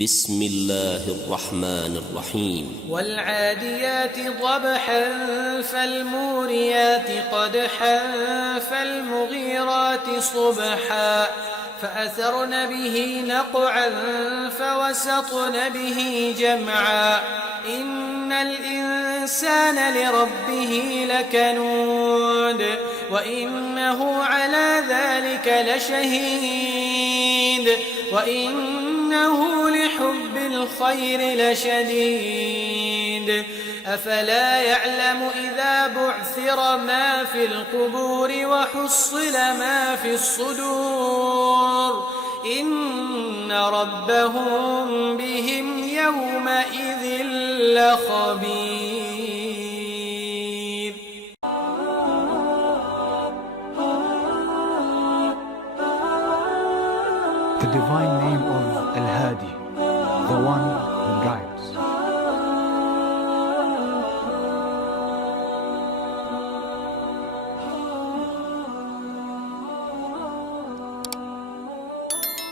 بسم الله الرحمن الرحيم والعاديات ضبحا فالموريات قدحا فالمغيرات صبحا فأثرن به نقعا فوسطن به جمعا إن الإنسان لربه لكنود وإنه على ذلك لشهيد وإنه لحب الخير لشديد أفلا يعلم إذا بعثر ما في القبور وحصل ما في الصدور إن ربهم بهم يومئذ لخبير. The divine name of Al-Hadi, the one